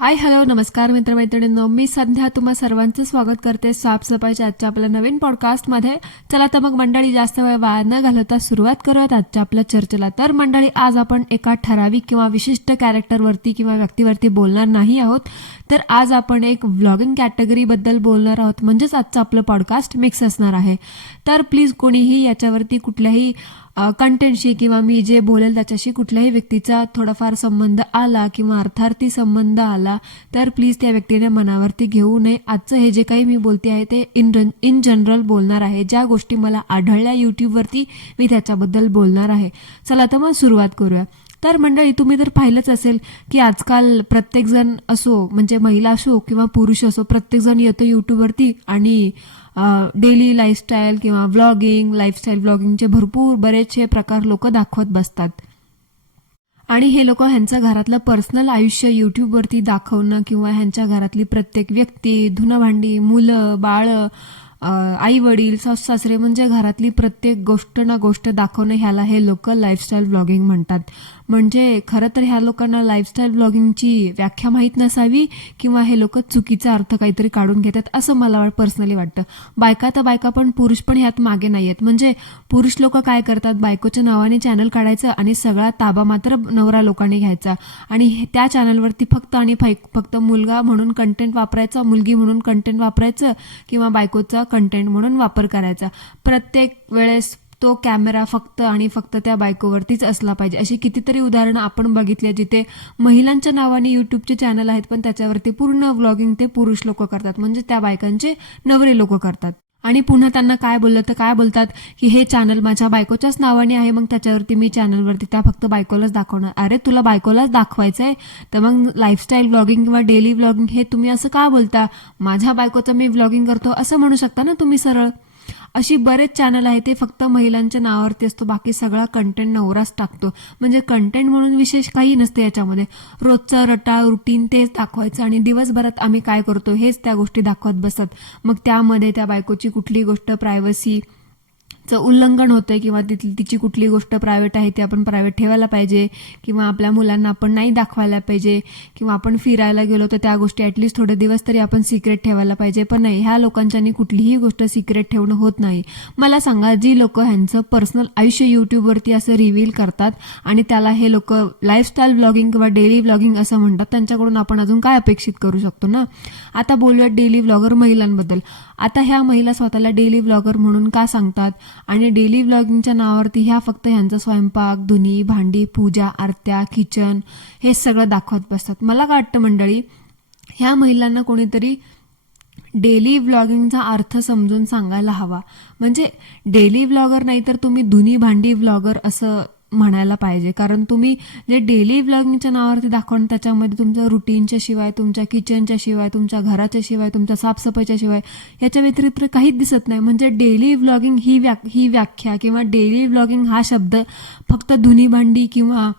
Hi hello नमस्कार मित्रमैत्रिणींनो, मी सध्या तुम्हा सर्वांचं स्वागत करते साफसफाईच्या आजच्या आपल्या नवीन पॉडकास्टमध्ये. चला तर मग मंडळी, जास्त वेळ वाया न घालवता सुरुवात करूयात आजच्या आपल्या चर्चेला. तर मंडळी, आज आपण एका ठराविक किंवा विशिष्ट कॅरेक्टरवरती किंवा व्यक्तीवरती बोलणार नाही आहोत, तर आज आपण एक व्लॉगिंग कॅटेगरीबद्दल बोलणार आहोत. म्हणजेच आजचं आपलं पॉडकास्ट मिक्स असणार आहे. तर प्लीज कोणीही याच्यावरती कुठल्याही कंटेंटशी किंवा मी जे बोलेल त्याच्याशी कुठल्याही व्यक्तीचा थोडाफार संबंध आला किंवा अर्थार्थी संबंध आला तर प्लीज त्या व्यक्तीने मनावरती घेऊ नये. आजचं हे जे काही मी बोलते आहे ते इन जनरल बोलणार आहे. ज्या गोष्टी मला आढळल्या यूट्यूबवरती मी त्याच्याबद्दल बोलणार आहे. चला तर मग सुरुवात करूया. तर मंडळी, तुम्ही तर पाहिलंच असेल की आजकाल प्रत्येकजण असो, म्हणजे महिला असो किंवा पुरुष असो, प्रत्येकजण येतो यूट्यूबवरती आणि डेली लाईफस्टाईल किंवा व्लॉगिंग, लाईफस्टाईल व्लॉगिंगचे भरपूर बरेचसे प्रकार लोक दाखवत बसतात. आणि हे लोक ह्यांचं घरातलं पर्सनल आयुष्य यूट्यूबवरती दाखवणं किंवा ह्यांच्या घरातली प्रत्येक व्यक्ती, धुणंभांडी, मुलं, बाळं, आई वडील, सासू सासरे, म्हणजे घरातली प्रत्येक गोष्ट ना गोष्ट दाखवणं, ह्याला हे लोक लाईफस्टाईल व्लॉगिंग म्हणतात. म्हणजे खरं तर ह्या लोकांना लाईफस्टाईल व्लॉगिंगची व्याख्या माहीत नसावी किंवा हे लोक चुकीचा अर्थ काहीतरी काढून घेतात असं मला पर्सनली वाटतं. बायका पण पुरुष पण ह्यात मागे नाही आहेत. म्हणजे पुरुष लोक काय करतात, बायकोच्या नावाने चॅनल काढायचं आणि सगळा ताबा मात्र नवरा लोकांनी घ्यायचा आणि त्या चॅनलवरती फक्त मुलगा म्हणून कंटेंट वापरायचा, मुलगी म्हणून कंटेंट वापरायचं किंवा बायकोचा कंटेंट म्हणून वापर करायचा. प्रत्येक वेळेस तो कॅमेरा फक्त आणि फक्त त्या बायकोवरतीच असला पाहिजे. अशी कितीतरी उदाहरणं आपण बघितली जिथे महिलांच्या नावाने यूट्यूबचे चॅनल आहेत पण त्याच्यावरती पूर्ण व्लॉगिंग ते पुरुष लोक करतात, म्हणजे त्या बायकांचे नवरे लोक करतात. आणि पुन्हा त्यांना काय बोलतात की हे चॅनल माझ्या बायकोच्याच नावाने आहे, मग त्याच्यावरती मी चॅनलवरती त्या फक्त बायकोलाच दाखवणार. अरे, तुला बायकोलाच दाखवायचंय तर मग लाईफस्टाईल व्लॉगिंग किंवा डेली व्लॉगिंग हे तुम्ही असं का बोलता? माझ्या बायकोचं मी व्लॉगिंग करतो असं म्हणू शकता ना तुम्ही सरळ. अशी बरेच चॅनल आहे ते फक्त महिलांच्या नावावरती असतो, बाकी सगळा कंटेंट नवराच टाकतो. म्हणजे कंटेंट म्हणून विशेष काही नसते याच्यामध्ये. रोजचं रटाळ रुटीन तेच दाखवायचं आणि दिवसभरात आम्ही काय करतो हेच त्या गोष्टी दाखवत बसतात. मग त्यामध्ये त्या बायकोची कुठली गोष्ट प्रायव्हसी उल्लंघन होतंय किंवा तिची कुठली गोष्ट प्रायव्हेट आहे ती आपण प्रायव्हेट ठेवायला पाहिजे किंवा आपल्या मुलांना आपण नाही दाखवायला पाहिजे किंवा आपण फिरायला गेलो तर त्या गोष्टी ॲटलिस्ट थोडे दिवस तरी आपण सिक्रेट ठेवायला पाहिजे. पण नाही, ह्या लोकांच्यानी कुठलीही गोष्ट सिक्रेट ठेवणं होत नाही. मला सांगा, जी लोक ह्यांचं पर्सनल आयुष्य यूट्यूबवरती असं रिव्हील करतात आणि त्याला हे लोक लाईफस्टाईल व्लॉगिंग किंवा डेली व्लॉगिंग असं म्हणतात, त्यांच्याकडून आपण अजून काय अपेक्षित करू शकतो ना. आता बोलूया डेली व्लॉगर महिलांबद्दल. आता ह्या महिला स्वतःला डेली व्लॉगर म्हणून का सांगतात आणि डेली व्लॉगिंगच्या नावावरती ह्या फक्त ह्यांचा स्वयंपाक, धुनी, भांडी, पूजा, आरत्या, किचन हे सगळं दाखवत बसतात. मला काय वाटतं मंडळी, ह्या महिलांना कोणीतरी डेली व्लॉगिंगचा अर्थ समजून सांगायला हवा. म्हणजे डेली व्लॉगर नाही तर तुम्ही धुनी भांडी व्लॉगर असं म्हणायला पाहिजे. कारण तुम्ही जे डेली व्लॉगिंगच्या नावावरती दाखवणं त्याच्यामध्ये तुमच्या रुटीनच्या शिवाय, तुमच्या किचनच्या शिवाय, तुमच्या घराच्या शिवाय, तुमच्या साफसफाईच्या शिवाय याच्या व्यतिरिक्त काहीच दिसत नाही. म्हणजे डेली व्लॉगिंग ही व्याख्या किंवा डेली व्लॉगिंग हा शब्द फक्त धुनी भांडी किंवा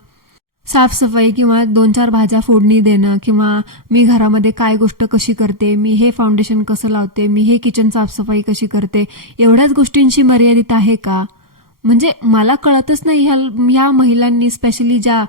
साफसफाई किंवा 2-4 भाज्या फोडणी देणं किंवा मी घरामध्ये काय गोष्ट कशी करते, मी हे फाउंडेशन कसं लावते, मी हे किचन साफसफाई कशी करते, एवढ्याच गोष्टींशी मर्यादित आहे का? म्हणजे मला कळतच नाही ह्या महिलांनी, स्पेशली ज्या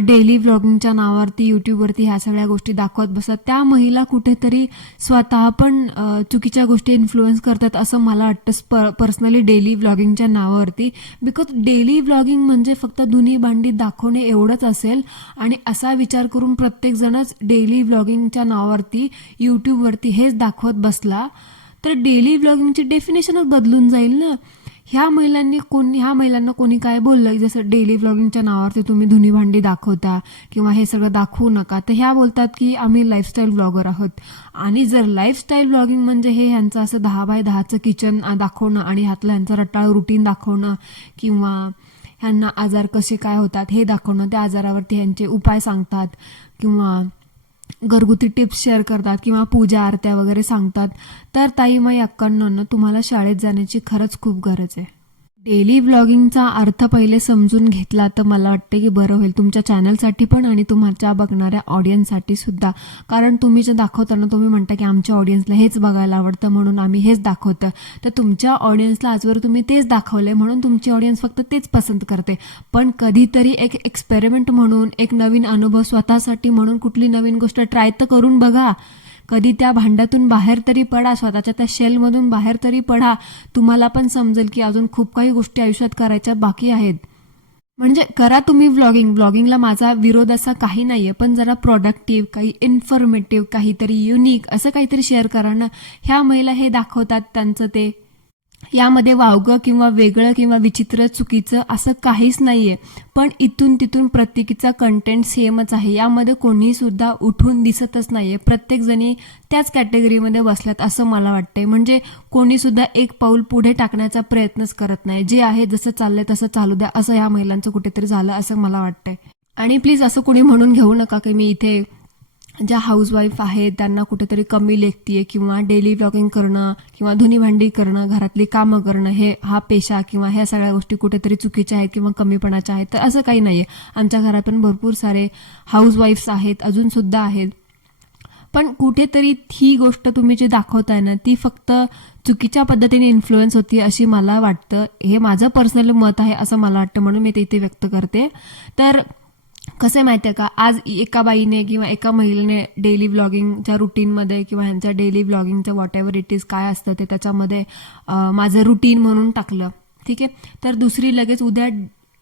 डेली व्लॉगिंगच्या नावावरती यूट्यूबवरती ह्या सगळ्या गोष्टी दाखवत बसतात, त्या महिला कुठेतरी स्वतः पण चुकीच्या गोष्टी इन्फ्लुएन्स करतात असं मला वाटतं पर्सनली डेली व्लॉगिंगच्या नावावरती. बिकॉज डेली व्लॉगिंग म्हणजे फक्त धुनी भांडी दाखवणे एवढंच असेल आणि असा विचार करून प्रत्येकजणच डेली व्लॉगिंगच्या नावावरती यूट्यूबवरती हेच दाखवत बसला तर डेली व्लॉगिंगची डेफिनेशनच बदलून जाईल ना. ह्या महिलांना कोणी काय बोललं, जसं डेली व्लॉगिंगच्या नावावरती तुम्ही धुनी भांडी दाखवता किंवा हे सगळं दाखवू नका, तर ह्या बोलतात की आम्ही लाईफस्टाईल व्लॉगर आहोत. आणि जर लाईफस्टाईल व्लॉगिंग म्हणजे हे ह्यांचं असं 10x10चं किचन दाखवणं आणि ह्यातलं ह्यांचं रटाळ रुटीन दाखवणं किंवा ह्यांना आजार कसे काय होतात हे दाखवणं, त्या आजारावरती ह्यांचे उपाय सांगतात किंवा घरगुती टिप्स शेअर करतात किंवा पूजा आरत्या वगैरे सांगतात, तर ताई माई अक्कांनो, तुम्हाला शाळेत जाण्याची खरंच खूप गरज आहे. डेली व्लॉगिंगचा अर्थ पहिले समजून घेतला तर मला वाटते की बरं होईल तुमच्या चॅनलसाठी पण आणि तुमच्या बघणाऱ्या ऑडियन्ससाठी सुद्धा. कारण तुम्ही जे दाखवताना तुम्ही म्हणता की आमच्या ऑडियन्सला हेच बघायला आवडतं म्हणून आम्ही हेच दाखवतं, तर तुमच्या ऑडियन्सला आजवर तुम्ही तेच दाखवले म्हणून तुमची ऑडियन्स फक्त तेच पसंत करते. पण कधीतरी एक एक्सपेरिमेंट म्हणून, एक नवीन अनुभव स्वतःसाठी म्हणून कुठली नवीन गोष्ट ट्राय तर करून बघा. कधी त्या भांड्यातून बाहेर तरी पडा, स्वतःच्या त्या शेलमधून बाहेर तरी पडा. तुम्हाला पण समजेल की अजून खूप काही गोष्टी आयुष्यात करायच्या बाकी आहेत. म्हणजे करा तुम्ही व्लॉगिंगला माझा विरोध असा काही नाहीये, पण जरा प्रोडक्टिव्ह, काही इन्फॉर्मेटिव्ह, काहीतरी युनिक असं काहीतरी शेअर करा ना. ह्या महिला हे दाखवतात त्यांचं ते, यामध्ये वावगं किंवा वेगळं किंवा विचित्र चुकीचं असं काहीच नाहीये. पण इथून तिथून प्रत्येकीचा कंटेंट सेमच आहे. यामध्ये कोणी सुद्धा उठून दिसतच नाहीये. प्रत्येक जणी त्याच कॅटेगरीमध्ये बसल्यात असं मला वाटतंय. म्हणजे कोणी सुद्धा एक पाऊल पुढे टाकण्याचा प्रयत्नच करत नाही. जे आहे जसं चाललंय तसं चालू द्या असं ह्या महिलांचं कुठेतरी झालं असं मला वाटतंय. आणि प्लीज असं कुणी म्हणून घेऊ नका की मी इथे ज्या हाऊसवाईफ आहेत त्यांना कुठेतरी कमी लेखतीये किंवा डेली व्लॉगिंग करणं किंवा धुनी भांडी करणं, घरातली कामं करणं हा पेशा किंवा ह्या सगळ्या गोष्टी कुठेतरी चुकीच्या आहेत किंवा कमीपणाच्या आहेत. तर असं काही नाहीये. आमच्या घरात पण भरपूर सारे हाऊसवाईफ्स आहेत, अजून सुद्धा आहेत. पण कुठेतरी ही गोष्ट तुम्ही जे दाखवताय ना ती फक्त चुकीच्या पद्धतीने इन्फ्लुएन्स होती अशी मला वाटतं. हे माझं पर्सनल मत आहे असं मला वाटतं, म्हणून मी ते इथे व्यक्त करते. तर कसं आहे माहिती आहे का, आज एका बाईने किंवा एका महिलेने डेली व्लॉगिंगच्या रुटीनमध्ये किंवा ह्यांच्या डेली व्लॉगिंगचं वॉट एव्हर इट इज काय असतं ते त्याच्यामध्ये माझं रुटीन म्हणून टाकलं, ठीक आहे. तर दुसरी लगेच उद्या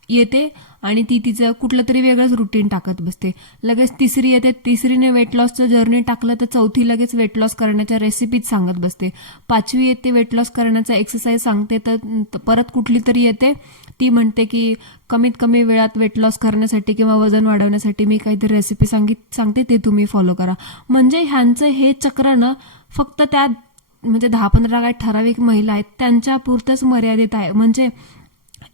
येते आणि ती तिचं कुठलं तरी वेगळंच रुटीन टाकत बसते. लगेच तिसरी येते, तिसरीने वेट लॉसचं जर्नी टाकलं तर चौथी लगेच वेट लॉस करण्याच्या रेसिपीज सांगत बसते. पाचवी येते वेट लॉस करण्याचा एक्सरसाइज सांगते, तर परत कुठली तरी येते ती म्हणते की कमीत कमी वेळात वेट लॉस करण्यासाठी किंवा वजन वाढवण्यासाठी मी काहीतरी रेसिपी सांगते ते तुम्ही फॉलो करा. म्हणजे ह्यांचं हे चक्र ना फक्त त्या म्हणजे 10-15 काही ठराविक महिला आहेत त्यांच्या पुरतंच मर्यादित आहे. म्हणजे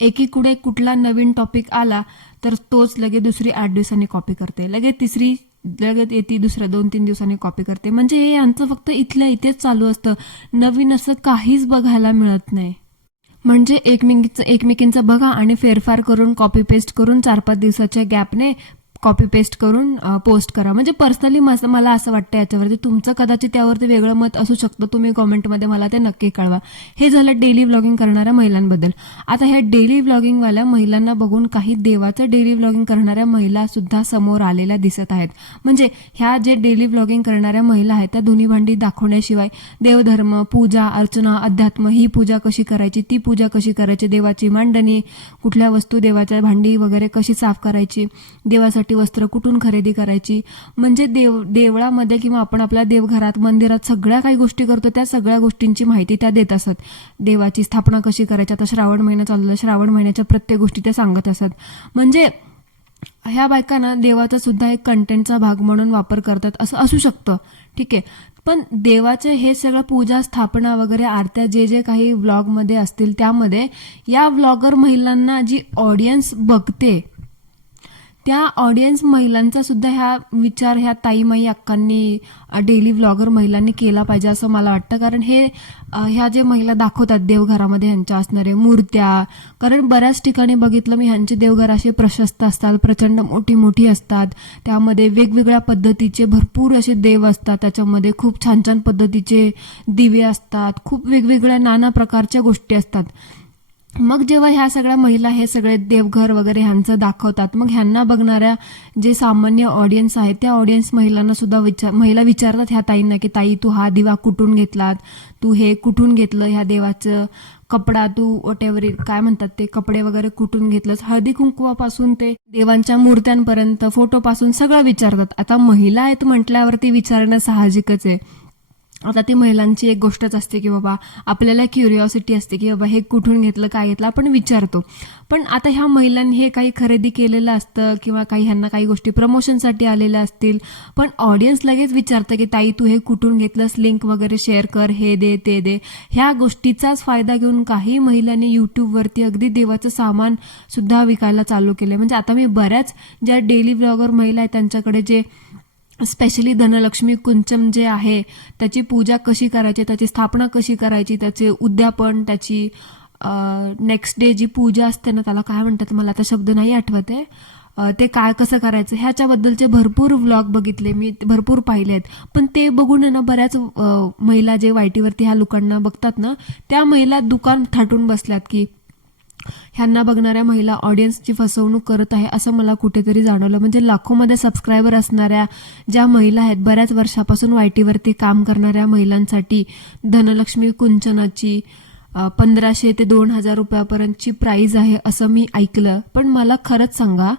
एकीकडे कुठला नवीन टॉपिक आला तर तोच लगेच दुसरी 8 दिवसांनी कॉपी करते, लगेच तिसरी लगेच येते दुसऱ्या 2-3 दिवसांनी कॉपी करते. म्हणजे हे यांचं फक्त इथल्या इथेच चालू असतं. नवीन असं काहीच बघायला मिळत नाही. म्हणजे एकमेकींचं बघा आणि फेरफार करून कॉपी पेस्ट करून 4-5 दिवसाच्या गॅपने कॉपी पेस्ट करून पोस्ट करा. म्हणजे पर्सनली मला असं वाटतं याच्यावरती, तुमचं कदाचित त्यावरती वेगळं मत असू शकतं, तुम्ही कॉमेंटमध्ये मला ते नक्की कळवा. हे झालं डेली व्लॉगिंग करणाऱ्या महिलांबद्दल. आता ह्या डेली व्लॉगिंगवाल्या महिलांना बघून काही देवाचं डेली व्लॉगिंग करणाऱ्या महिला सुद्धा समोर आलेल्या दिसत आहेत. म्हणजे ह्या जे डेली व्लॉगिंग करणाऱ्या महिला आहेत त्या धुनी भांडी दाखवण्याशिवाय देवधर्म, पूजा अर्चना, अध्यात्म, ही पूजा कशी करायची, ती पूजा कशी करायची, देवाची मांडणी, कुठल्या वस्तू, देवाच्या भांडी वगैरे कशी साफ करायची, देवासाठी वस्त्र कुठून खरेदी करायची, म्हणजे देवळामध्ये किंवा आपण आपल्या देवघरात मंदिरात सगळ्या काही गोष्टी करतो त्या सगळ्या गोष्टींची माहिती त्या देत असत. देवाची स्थापना कशी करायची, आता श्रावण महिना चालू आहे, श्रावण महिन्याच्या प्रत्येक गोष्टी त्या सांगत असत. म्हणजे ह्या बायकांना देवाचा सुद्धा एक कंटेंटचा भाग म्हणून वापर करतात असं असू शकतं, ठीक आहे. पण देवाचे हे सगळं पूजा, स्थापना वगैरे आरत्या जे जे काही व्लॉगमध्ये असतील त्यामध्ये या व्लॉगर महिलांना जी ऑडियन्स बघते त्या ऑडियन्स महिलांचा सुद्धा ह्या विचार ह्या ताईमाई अक्कांनी, डेली व्लॉगर महिलांनी केला पाहिजे असं मला वाटतं. कारण ह्या जे महिला दाखवतात देवघरामध्ये ह्यांच्या असणाऱ्या मूर्त्या, कारण बऱ्याच ठिकाणी बघितलं मी ह्यांचे देवघर असे प्रशस्त असतात, प्रचंड मोठी मोठी असतात, त्यामध्ये वेगवेगळ्या पद्धतीचे भरपूर असे देव असतात, त्याच्यामध्ये खूप छान छान पद्धतीचे दिवे असतात, खूप वेगवेगळ्या नाना प्रकारच्या गोष्टी असतात. मग जेव्हा ह्या सगळ्या महिला हे सगळे देवघर वगैरे ह्यांचं दाखवतात, मग ह्यांना बघणाऱ्या जे सामान्य ऑडियन्स आहेत त्या ऑडियन्स महिलांना सुद्धा महिला विचारतात ह्या ताईंना की ताई तू हा दिवा कुठून घेतलात, तू हे कुठून घेतलं, ह्या देवाचं कपडा तू वॉट एव्हर काय म्हणतात ते कपडे वगैरे कुठून घेतलंस, हळदी कुंकवापासून ते देवांच्या मूर्त्यांपर्यंत फोटोपासून सगळं विचारतात. आता महिला आहेत म्हटल्यावरती विचारणं साहजिकच आहे. आता ती महिलांची एक गोष्टच असते की बाबा आपल्याला क्युरिओसिटी असते की बाबा हे कुठून घेतलं, काय घेतलं, आपण विचारतो. पण आता ह्या महिलांनी हे काही खरेदी केलेलं असतं किंवा काही ह्यांना काही गोष्टी प्रमोशनसाठी आलेल्या असतील, पण ऑडियन्स लगेच विचारतं की ताई तू हे कुठून घेतलंस, लिंक वगैरे शेअर कर, हे दे ते दे. ह्या गोष्टीचाच फायदा घेऊन काही महिलांनी यूट्यूबवरती अगदी देवाचं सामान सुद्धा विकायला चालू केलं. म्हणजे आता मी बऱ्याच ज्या डेली व्लॉगर महिला आहेत त्यांच्याकडे जे स्पेशली धनलक्ष्मी कुंचम जे आहे त्याची पूजा कशी करायची, त्याची स्थापना कशी करायची, त्याचे उद्यापन, त्याची नेक्स्ट डे जी पूजा असते ना, त्याला काय म्हणतात मला आता शब्द नाही आठवत आहे, ते काय कसं करायचं ह्याच्याबद्दलचे भरपूर व्लॉग बघितले मी, भरपूर पाहिले आहेत. पण ते बघून ना बऱ्याच महिला जे वायटीवरती ह्या लोकांना बघतात ना, त्या महिला दुकान थाटून बसल्यात की ह्यांना बघणाऱ्या महिला ऑडियन्सची फसवणूक करत आहे असं मला कुठेतरी जाणवलं. म्हणजे लाखोमध्ये सबस्क्रायबर असणाऱ्या ज्या महिला आहेत, बऱ्याच वर्षापासून वायटीवरती काम करणाऱ्या महिलांसाठी धनलक्ष्मी कुंचनाची 1500 ते 2000 रुपयापर्यंतची प्राईज आहे असं मी ऐकलं. पण मला खरंच सांगा,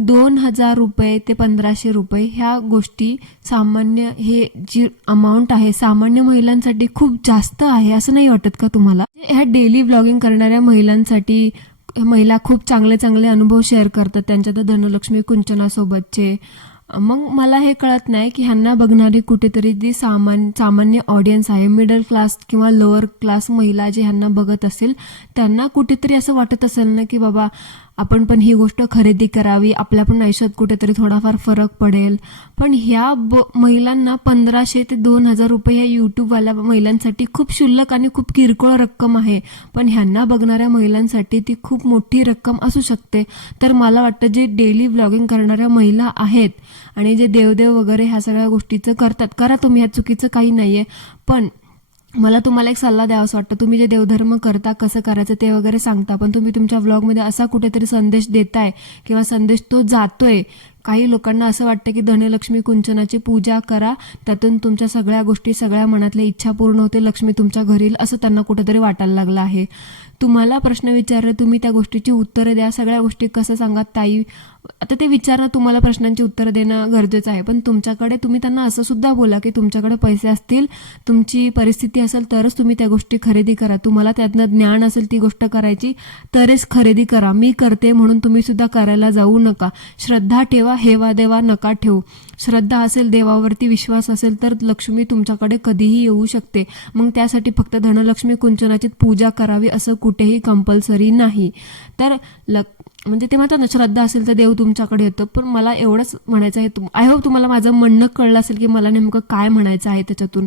2000 रुपये ते 1500 रुपये ह्या गोष्टी सामान्य, हे जी अमाऊंट आहे सामान्य महिलांसाठी खूप जास्त आहे असं नाही वाटत का तुम्हाला? ह्या डेली व्लॉगिंग करणाऱ्या महिलांसाठी महिला खूप चांगले चांगले अनुभव शेअर करतात त्यांच्या त्या धनलक्ष्मी कुंचनासोबतचे. मग मला हे कळत नाही की ह्यांना बघणारी कुठेतरी जी सामान्य ऑडियन्स आहे, मिडल क्लास किंवा लोअर क्लास महिला जे ह्यांना बघत असेल, त्यांना कुठेतरी असं वाटत असेल ना की बाबा आपण पण ही गोष्ट खरेदी करावी, आपल्या पण आयुष्यात कुठेतरी थोडाफार फरक पडेल. पण ह्या महिलांना 1500 ते 2000 रुपये ह्या यूट्यूबवाल्या महिलांसाठी खूप क्षुल्लक आणि खूप किरकोळ रक्कम आहे. पण ह्यांना बघणाऱ्या महिलांसाठी ती खूप मोठी रक्कम असू शकते. तर मला वाटतं जे डेली व्लॉगिंग करणाऱ्या महिला आहेत आणि जे देवदेव वगैरे ह्या सगळ्या गोष्टीचं करतात, करा तुम्ही, ह्या चुकीचं काही नाहीये. पण मला तुम्हाला एक सल्ला द्यावासा वाटतं, तुम्ही जे देवधर्म करता, कसं करायचं ते वगैरे सांगता, पण तुम्ही तुमच्या व्लॉगमध्ये असा कुठेतरी संदेश देताय किंवा संदेश तो जातोय. काही लोकांना असं वाटतं की धनलक्ष्मी कुंचनाची पूजा करा, त्यातून तुमच्या सगळ्या गोष्टी, सगळ्या मनातल्या इच्छा पूर्ण होते, लक्ष्मी तुमच्या घरी येईल, असं त्यांना कुठेतरी वाटायला लागलं आहे. तुम्हाला प्रश्न विचारले, तुम्ही त्या गोष्टीची उत्तरं द्या. सगळ्या गोष्टी कसं सांगा ताई, आता ते विचारणं, तुम्हाला प्रश्नांची उत्तरं देणं गरजेचं आहे. पण तुमच्याकडे तुम्ही त्यांना असं सुद्धा बोला की तुमच्याकडे पैसे असतील, तुमची परिस्थिती असेल तरच तुम्ही त्या गोष्टी खरेदी करा. तुम्हाला त्यातनं ज्ञान असेल ती गोष्ट करायची तरच खरेदी करा. मी करते म्हणून तुम्ही सुद्धा करायला जाऊ नका. श्रद्धा ठेवा, हेवा देवा नका ठेवू. श्रद्धा असेल, देवावरती विश्वास असेल तर लक्ष्मी तुमच्याकडे कधीही येऊ शकते. मग त्यासाठी फक्त धनलक्ष्मी कुंचनाची पूजा करावी असं कुठेही कंपल्सरी नाही. तर म्हणजे ते म्हणतात ना, श्रद्धा असेल तर देव तुमच्याकडे येतं. पण मला एवढंच म्हणायचं आहे, आय होप तुम्हाला माझं म्हणणं कळलं असेल की मला नेमकं काय म्हणायचं आहे त्याच्यातून.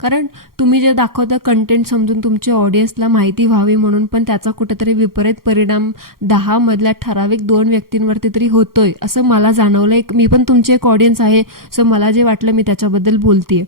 कारण तुम्ही जे दाखवता कंटेंट समजून तुमच्या ऑडियन्सला माहिती व्हावी म्हणून, पण त्याचा कुठेतरी विपरीत परिणाम 10 मधल्या ठराविक 2 व्यक्तींवरती तरी होतोय असं मला जाणवलंय. मी पण तुमची एक ऑडियन्स आहे, सो मला जे वाटलं मी त्याच्याबद्दल बोलतेय.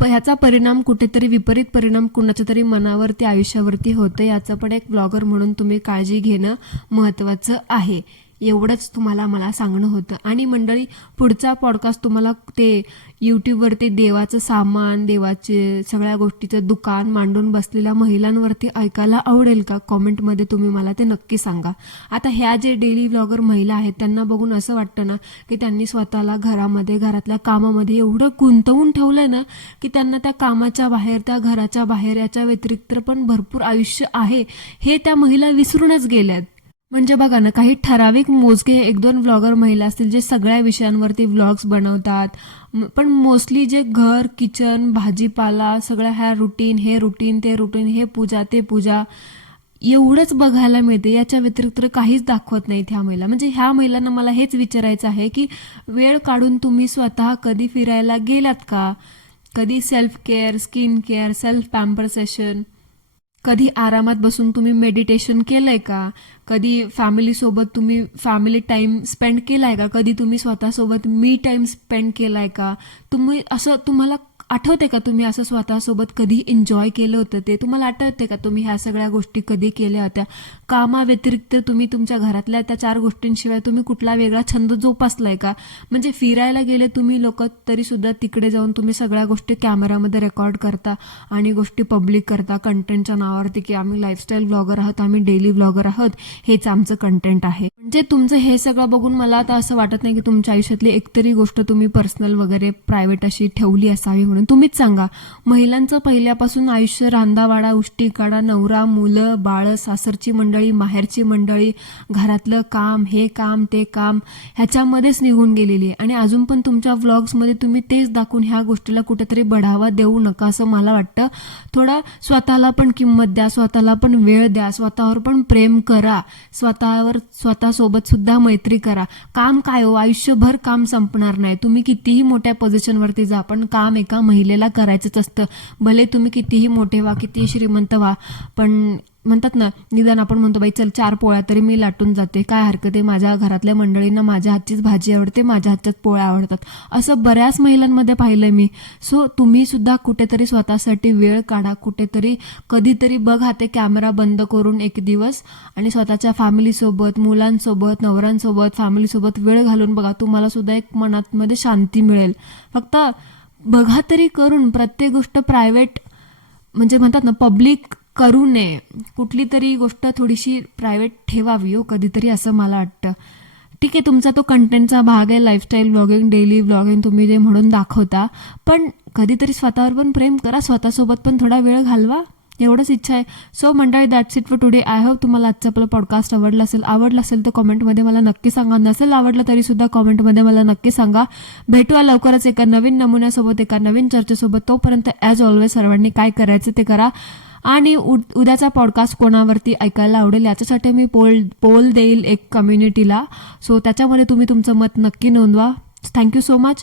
पण ह्याचा परिणाम कुठेतरी, विपरीत परिणाम कुणाच्या तरी मनावरती, आयुष्यावरती होतं. याचं पण एक ब्लॉगर म्हणून तुम्ही काळजी घेणं महत्त्वाचं आहे. एवढंच तुम्हाला मला सांगणं होतं. आणि मंडळी, पुढचा पॉडकास्ट तुम्हाला ते यूट्यूबवरती देवाचं सामान, देवाचे सगळ्या गोष्टीचं दुकान मांडून बसलेल्या महिलांवरती ऐकायला आवडेल का? कॉमेंटमध्ये तुम्ही मला ते नक्की सांगा. आता ह्या जे डेली व्लॉगर महिला आहेत त्यांना बघून असं वाटतं ना की त्यांनी स्वतःला घरामध्ये, घरातल्या कामामध्ये एवढं गुंतवून ठेवलंय ना की त्यांना त्या कामाच्या बाहेर, त्या घराच्या बाहेर, याच्या व्यतिरिक्त पण भरपूर आयुष्य आहे हे त्या महिला विसरूनच गेल्यात. म्हणजे बघा ना, काही ठराविक मोजके 1-2 व्लॉगर महिला असतील जे सगळ्या विषयांवरती व्लॉग्स बनवतात, पण मोस्टली जे घर, किचन, भाजीपाला, सगळ्या ह्या रुटीन, हे रुटीन, ते रुटीन, हे पूजा, ते पूजा, एवढंच बघायला मिळते. याच्या व्यतिरिक्त काहीच दाखवत नाहीत ह्या महिला. म्हणजे ह्या महिलांना मला हेच विचारायचं आहे की वेळ काढून तुम्ही स्वतः कधी फिरायला गेलात का? कधी self care, skin care, self pamper session, कधी आरामात बसून तुम्ही मेडिटेशन केलंय का? कधी फॅमिलीसोबत तुम्ही फॅमिली टाइम स्पेंड केलाय का? कधी तुम्ही स्वतःसोबत मी टाइम स्पेंड केलाय का? तुम्ही असं, तुम्हाला आठवते का तुम्ही असं स्वतःसोबत कधी एन्जॉय केलं होतं ते? तुम्हाला आठवते का तुम्ही ह्या सगळ्या गोष्टी कधी केल्या होत्या? कामाव्यतिरिक्त तुम्ही तुमच्या घरातल्या त्या 4 गोष्टींशिवाय तुम्ही कुठला वेगळा छंद जोपासलाय का? म्हणजे फिरायला गेले तुम्ही लोक तरी सुद्धा तिकडे जाऊन तुम्ही सगळ्या गोष्टी कॅमेरामध्ये रेकॉर्ड करता आणि गोष्टी पब्लिक करता कंटेंटच्या नावावरती की आम्ही लाईफस्टाईल ब्लॉगर आहोत, आम्ही डेली ब्लॉगर आहोत, हेच आमचं कंटेंट आहे. म्हणजे तुमचं हे सगळं बघून मला आता असं वाटत नाही की तुमच्या आयुष्यातली एकतरी गोष्ट तुम्ही पर्सनल वगैरे प्रायव्हेट अशी ठेवली असावी म्हणून. तुम्हीच सांगा, महिलांचं पहिल्यापासून आयुष्य रांदावाडा, उष्टीकाडा, नवरा, मुलं, बाळ, सासरची मंडळी, माहेरची मंडळी, घरातलं काम, हे काम, ते काम, ह्याच्यामध्येच निघून गेलेली आहे. आणि अजून पण तुमच्या व्लॉग्समध्ये तुम्ही तेच दाखवून ह्या गोष्टीला कुठेतरी बढावा देऊ नका असं मला वाटतं. थोडा स्वतःला पण किंमत द्या, स्वतःला पण वेळ द्या, स्वतःवर पण प्रेम करा, स्वतःसोबत सुद्धा मैत्री करा. काम काय हो, आयुष्यभर काम संपणार नाही. तुम्ही कितीही मोठ्या पोझिशनवरती जा, पण काम एका महिलेला करायचंच असतं. भले तुम्ही कितीही मोठे व्हा, कितीही श्रीमंत व्हा, पण म्हणतात ना, निदान आपण म्हणतो बाई चल 4 पोळ्या तरी मी लाटून जाते, काय हरकत आहे, माझ्या घरातल्या मंडळींना माझ्या हातचीच भाजी आवडते, माझ्या हातच्याच पोळ्या आवडतात, असं बऱ्याच महिलांमध्ये पाहिलंय मी. सो तुम्ही सुद्धा कुठेतरी स्वतःसाठी वेळ काढा, कुठेतरी कधीतरी बघा ते कॅमेरा बंद करून एक दिवस आणि स्वतःच्या फॅमिलीसोबत, मुलांसोबत, नवऱ्यांसोबत, फॅमिलीसोबत वेळ घालून बघा. तुम्हाला सुद्धा एक मनामध्ये शांती मिळेल. फक्त बघा तरी करून. प्रत्येक गोष्ट प्रायव्हेट म्हणजे म्हणतात ना पब्लिक करू नये. कुठली तरी गोष्ट थोडीशी प्रायव्हेट ठेवावी हो कधीतरी, असं मला वाटतं. ठीक आहे, तुमचा तो कंटेंटचा भाग आहे, लाईफस्टाईल व्लॉगिंग, डेली व्लॉगिंग तुम्ही जे म्हणून दाखवता, पण कधीतरी स्वतःवर पण प्रेम करा, स्वतःसोबत पण थोडा वेळ घालवा, एवढंच इच्छा आहे. सो मंडळी, that's it for today. I hope तुम्हाला आजचं आपलं पॉडकास्ट आवडलं असेल तर कॉमेंटमध्ये मला नक्की सांगा. नसेल आवडलं तरी सुद्धा कॉमेंटमध्ये मला नक्की सांगा. भेटूया लवकरच एका नवीन नमुन्यासोबत, एका नवीन चर्चेसोबत. तोपर्यंत ॲज ऑलवेज सर्वांनी काय करायचं ते करा. आणि उद्याचा पॉडकास्ट कोणावरती ऐकायला आवडेल याच्यासाठी मी पोल देईल एक कम्युनिटीला. सो त्याच्यामध्ये तुम्ही तुमचं मत नक्की नोंदवा. Thank you so much.